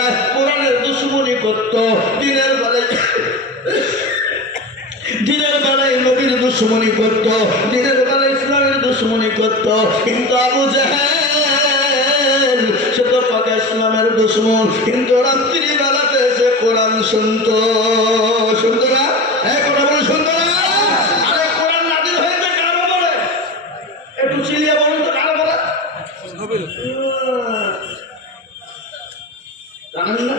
বেলায় কোরআনের দুশ্মনী করত। দিনের বেলায় দিনের বেলায় নবীর দুশ্মনী করত। দিনের বেলায় ইসলামের দুশ্মনী করত। কিন্তু আবু জাহেল ইসলামের দুশ্মন। কিন্তু রাত্রি বেলাতে সে কোরআন শুনত। শুনতো না? হ্যাঁ কোরআন বলে শুনতো না আরে কোরআন নাজিল হয়েছে কার বলে একটু চিলিয়ে বলুন তো কার বলে জানেন না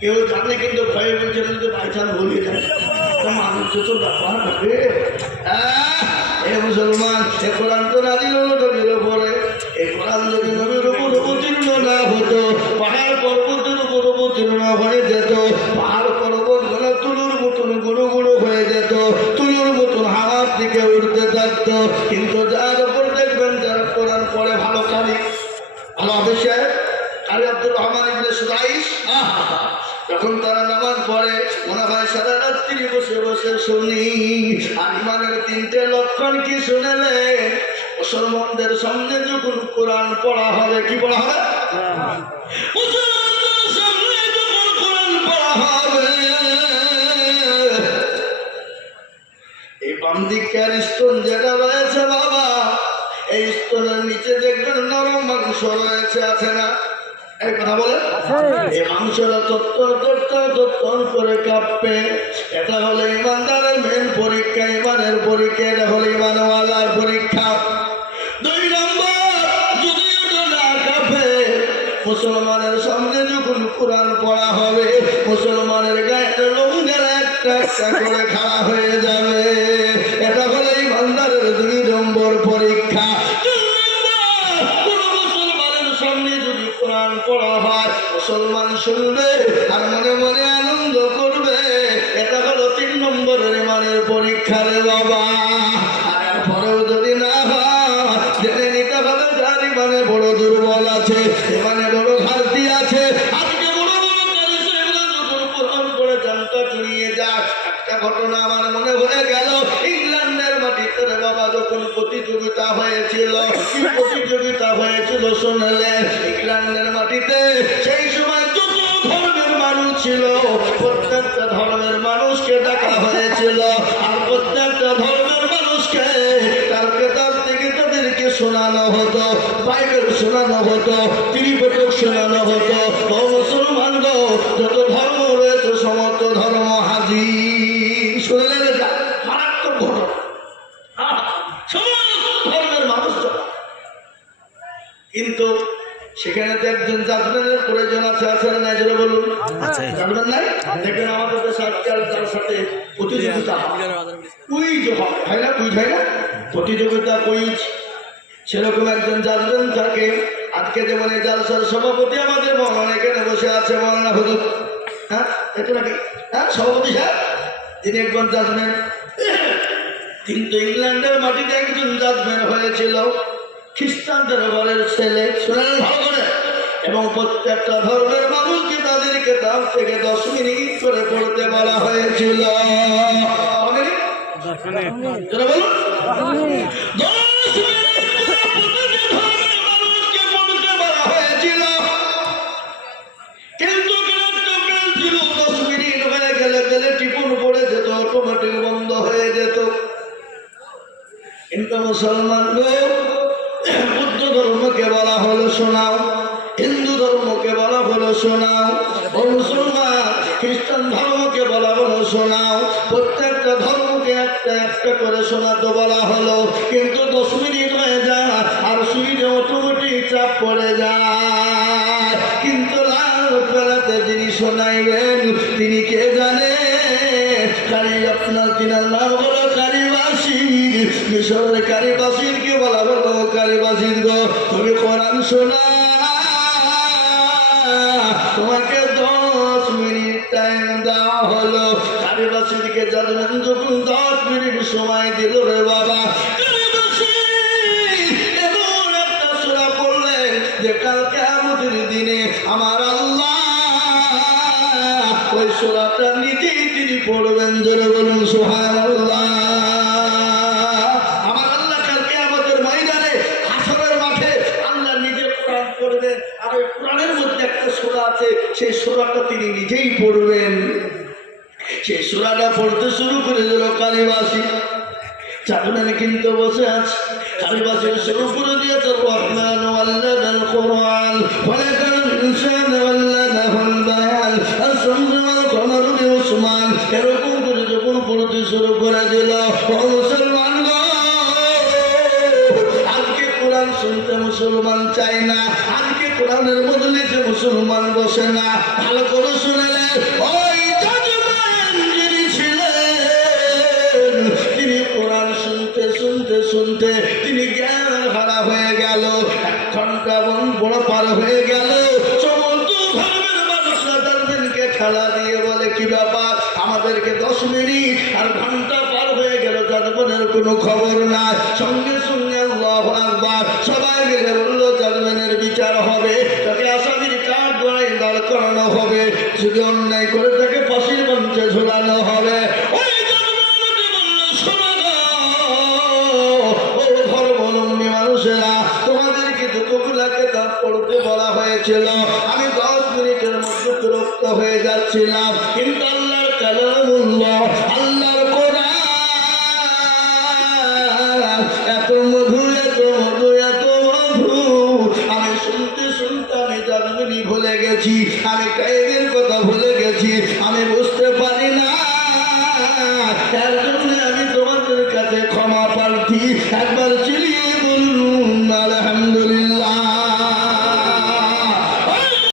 কেউ জানে কিন্তু ভয়ে বলছে মানুষ তো এ মুসলমান এ কোরআন তো উপরে। এই কোরআন যদি নবীর উপর অবতীর্ণ না হতো, পাহাড় পর্বতের উপর অবতীর্ণ হয়ে যেত, পাহাড় পর্বতগুলো তুলুর মতন গুঁড়ো গুঁড়ো হয়ে যেত, তুলুর মতন হাওয়ার দিকে উঠতে থাকতো। কিন্তু যার তখন তারা নামাজ পড়ে। মনে হয় সারা রাত্রি বসে বসে শুনি। আর তিনটে লক্ষণ কি শুনেলে মুসলমানদের সামনে যখন কোরআন পড়া হবে, কি পড়া হবে? হবে, এই স্তন যেটা বাবা, এই স্তনের নিচে দেখবেন নরম মাংস রয়েছে, আছে না? কথা বলে এই মাংসটা তত্তর তত্তর তত্তর করে কাঁপবে? এটা হলো ইমানদারের মেন পরীক্ষা ইমানের পরীক্ষা এটা হলো ইমানওয়ালার পরীক্ষা। দুই নম্বর যদি না কাঁপে মুসলমানের সামনে যখন কোরআন পড়া হবে মুসলমানের গায়ের লঙ্গের একটা একটা করে খাড়া হয়ে যাবে। এটা হলো ইমানদারের দুই নম্বর পরীক্ষা। কোরআন পড়া হয়? মুসলমান শুনবে আর মনে মনে আনন্দ ঘটনা আমার মনে হয়ে গেল ইংল্যান্ডের মাটিতে বাবা যখন প্রতিযোগিতা হয়েছিল প্রতিযোগিতা হয়েছিল শুনলে ইংল্যান্ডের মাটিতে সেই সময় যত ধর্মের মানুষ ছিল প্রত্যেকটা ধর্মের মানুষকে ডাকা হয়েছিল আর প্রত্যেকটা ধর্মের মানুষকে তার কেতাব থেকে তাদেরকে শোনানো হতো বাইবেল শোনানো হতো ত্রিপটক শোনানো হতো মুসলমান যত ধর্ম আছে আছে না নাই বলুন জানবেন নাই? দেখবেন আমাদের দেশে আজকাল তার সাথে প্রতিযোগিতা। কুইজ হয় হয় না? কুইজ হয় না? প্রতিযোগিতা কুইজ। সেরকম একজন জাজবেন থাকে আজকে যেমন এই জালসার সভাপতি আমাদের মহান এখানে বসে আছে মহানা হুজুর। হ্যাঁ? একটু নাকি? হ্যাঁ? সভাপতি সাহেব? তিনি একজন কিন্তু ইংল্যান্ডের মাটিতে একজন জাজমেন হয়েছিল খ্রিস্টানদের ঘরের ছেলে শুনেন ভালো করে। এবং প্রত্যেকটা ধর্মের তার থেকে দশ মিনিট করে পড়তে বলা হয়েছিল। হয়ে অটোমেটিক বন্ধ হয়ে যেত। কিন্তু মুসলমান বুদ্ধ ধর্মকে বলা হলো শোনাও হিন্দু ধর্মকে বলা হলো শোনাও। ও খ্রিস্টান ধর্মকে বলা হলো শোনাও প্রত্যেকটা ধর্মকে একটা একটা করে শোনাতে বলা হলো। কিন্তু দশ মিনিট হয়ে যায়, আর সুইচে অটোমেটিক চাপ পড়ে যায়। কিন্তু লাল বেলাতে যিনি শোনাইবেন, তিনি কে জানে? কারি আপনার তিনার নাম? হলো কারিবাসী মিশরের কারিবাসীর কে বলা হলো কারিবাসীর গো। তুমি কোরআন শোনা যে কালকে আমাদের দিনে আমার আল্লাহ ওই সোলাটা নিজেই তিনি পড়বেন, জোরে বলুন, সুবহানাল্লাহ। আমার আল্লাহ হাসরের মাঠে আল্লাহ নিজে আর ওই মধ্যে একটা আছে, সেই সূরাটা তিনি নিজেই পড়বেন। সেই সূরাটা পড়তে শুরু করে দিল কালীবাসী। চাকরানি কিন্তু বসে আছে। কালীবাসী শুরু করে দিয়েছে এরকম করে যখন পড়তে শুরু করে দিল মুসলমান আজকে কোরআন শুনতে মুসলমান চাই না। আজকে কোরআনের মুসলমান বসে না। ভালো করে শুনেলেন ওই আমাদেরকে দশ মিনিট আর ঘণ্টা পার হয়ে গেল জাজমানের কোনো খবর নাই। সঙ্গে সঙ্গে আল্লাহু আকবার সবাই মিলে বলল জাজমানের বিচার হবে, তাকে আসামির কাঠ গড়াই দাঁড় করানো হবে, যদি অন্যায় করে তাকে ফাঁসির মঞ্চে ঝোলানো হবে। আমি দশ মিনিটের মধ্যে বিরক্ত হয়ে যাচ্ছিলাম, কিন্তু আল্লাহর কালামুল্লাহ আল্লাহর